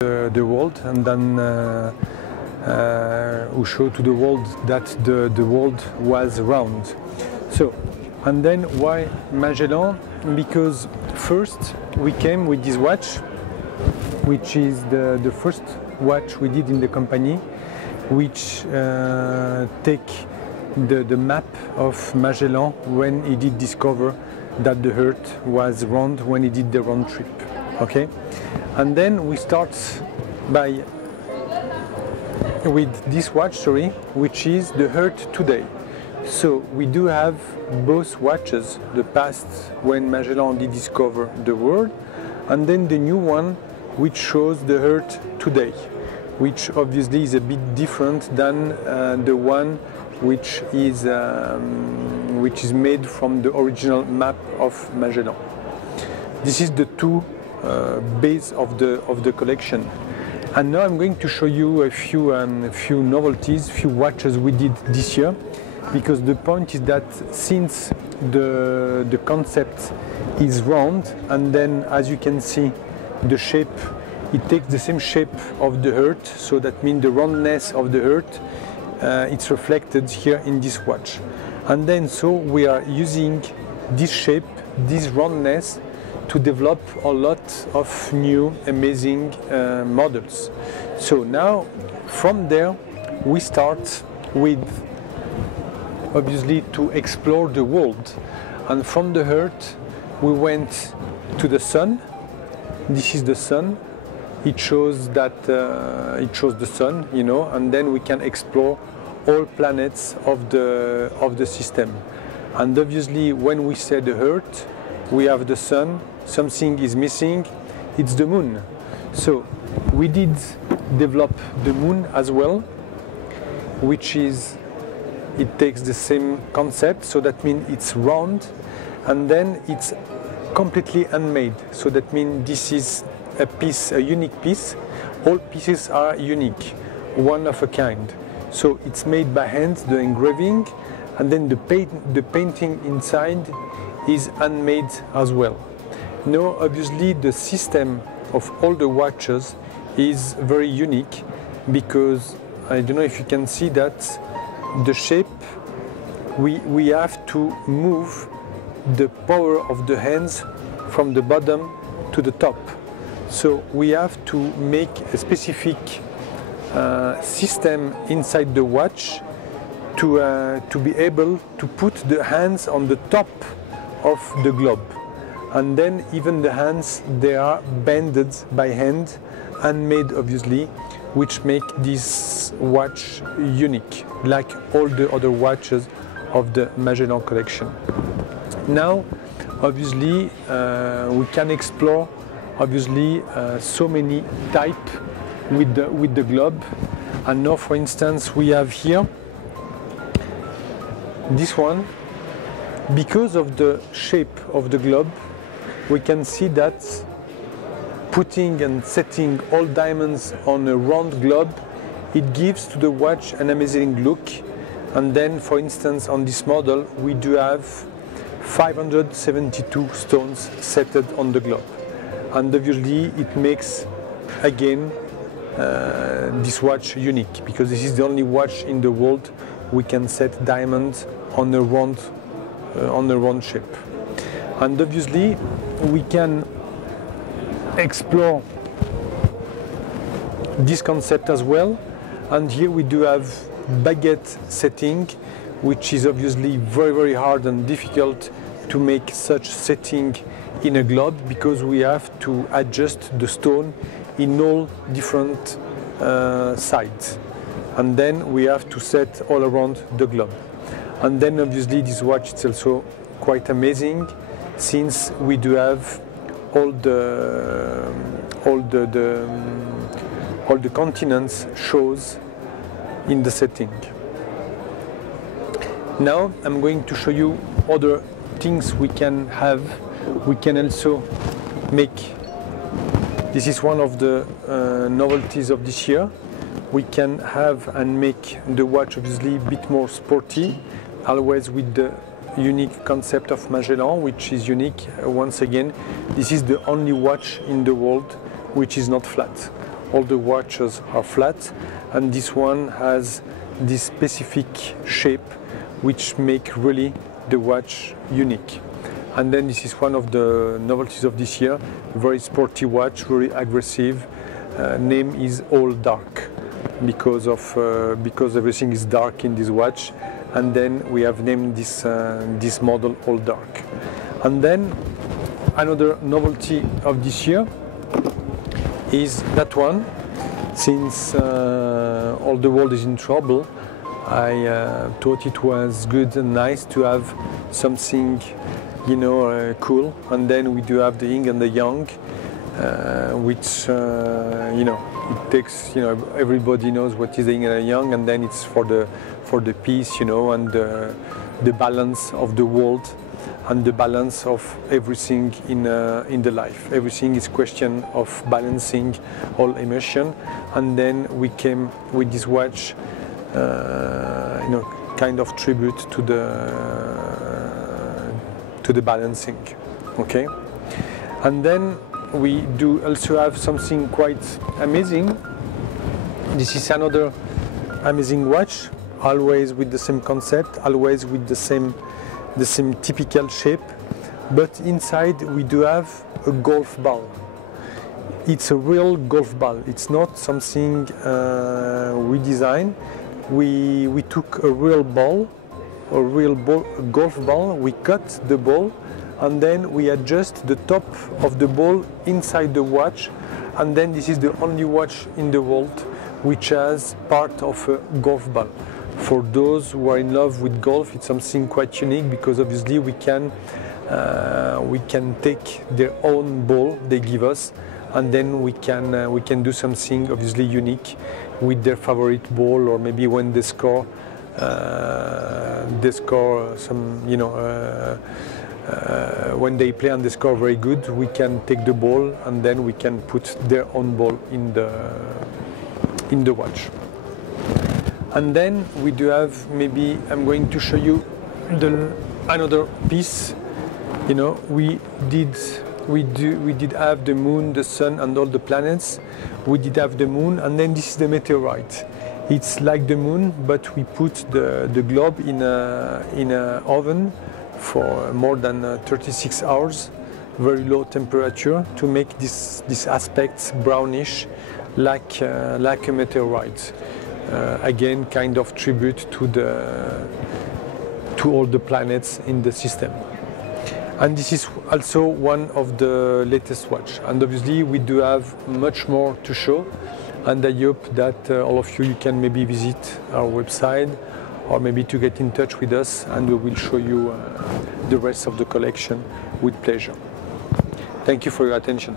the world, and then who showed to the world that the world was round. So, and then why Magellan? Because first we came with this watch, which is the first watch we did in the company, which take the map of Magellan when he did discover that the Earth was round, when he did the round trip. Okay, and then we start with this watch, which is the Earth today. So we do have both watches, the past when Magellan did discover the world, and then the new one which shows the Earth today, which obviously is a bit different than the one which is made from the original map of Magellan. This is the two base of the collection. And now I'm going to show you a few novelties, few watches we did this year, because the point is that since the concept is round, and then as you can see the shape, it takes the same shape of the Earth, so that means the roundness of the Earth, it's reflected here in this watch. And then so we are using this shape, this roundness, to develop a lot of new amazing models. So now from there we start with obviously to explore the world, and from the Earth we went to the Sun. This is the Sun. It shows that it shows the Sun, you know, and then we can explore all planets of the system. And obviously when we say the Earth, we have the Sun. Something is missing, it's the Moon. So we did develop the Moon as well, which is, it takes the same concept, so that means it's round, and then it's completely handmade. So that means this is a piece, a unique piece. All pieces are unique, one of a kind. So it's made by hand, the engraving, and then the painting inside is handmade as well. Now, obviously, the system of all the watches is very unique, because I don't know if you can see that the shape, we have to move the power of the hands from the bottom to the top. So we have to make a specific system inside the watch to be able to put the hands on the top of the globe. And then even the hands, they are bended by hand and made obviously, which make this watch unique, like all the other watches of the Magellan collection. Now, obviously, we can explore obviously so many types with the globe. And now, for instance, we have here this one. Because of the shape of the globe, we can see that putting and setting all diamonds on a round globe, it gives to the watch an amazing look. And then, for instance, on this model, we do have 572 stones set on the globe. And obviously, it makes, again, this watch unique, because this is the only watch in the world we can set diamonds on a round shape. And obviously we can explore this concept as well. And here we do have baguette setting, which is obviously very hard and difficult to make such setting in a globe, because we have to adjust the stone in all different sides, and then we have to set all around the globe. And then obviously this watch is also quite amazing, since we do have all the continents shows in the setting. Now I'm going to show you other things we can have. We can also make, this is one of the novelties of this year, we can have and make the watch obviously a bit more sporty, always with the unique concept of Magellan, which is unique. Once again, this is the only watch in the world which is not flat. all the watches are flat, and this one has this specific shape which make really the watch unique. And then this is one of the novelties of this year, very sporty watch, very aggressive. Name is All Dark because everything is dark in this watch, and then we have named this model All Dark. And then another novelty of this year is that one. Since all the world is in trouble, I thought it was good and nice to have something, you know, cool. And then we do have the yin and the yang, which you know, it takes, you know, everybody knows what is the yin and the yang, and then it's for the peace, you know, and the balance of the world and the balance of everything in the life. Everything is question of balancing all emotion, and then we came with this watch, you know, kind of tribute to the balancing, okay? And then we do also have something quite amazing. This is another amazing watch, always with the same concept, always with the same typical shape, but inside we do have a golf ball. It's a real golf ball. It's not something we designed. We took a real ball, a golf ball. We cut the ball, and then we adjust the top of the ball inside the watch. And then this is the only watch in the world which has part of a golf ball. For those who are in love with golf, it's something quite unique because obviously we can take their own ball they give us, and then we can do something obviously unique with their favorite ball, or maybe when they score some, you know, when they play and they score very good, we can take the ball and then we can put their own ball in the watch. And then we do have, maybe I'm going to show you another piece. You know, we did have the moon, the sun, and all the planets. We did have the moon, and then this is the meteorite. It's like the moon, but we put the globe in a oven for more than 36 hours, very low temperature, to make this aspect brownish, like a meteorite. Again, kind of tribute to all the planets in the system. And this is also one of the latest watch. And obviously we do have much more to show, and I hope that all of you can maybe visit our website, or maybe to get in touch with us, and we will show you the rest of the collection with pleasure. Thank you for your attention.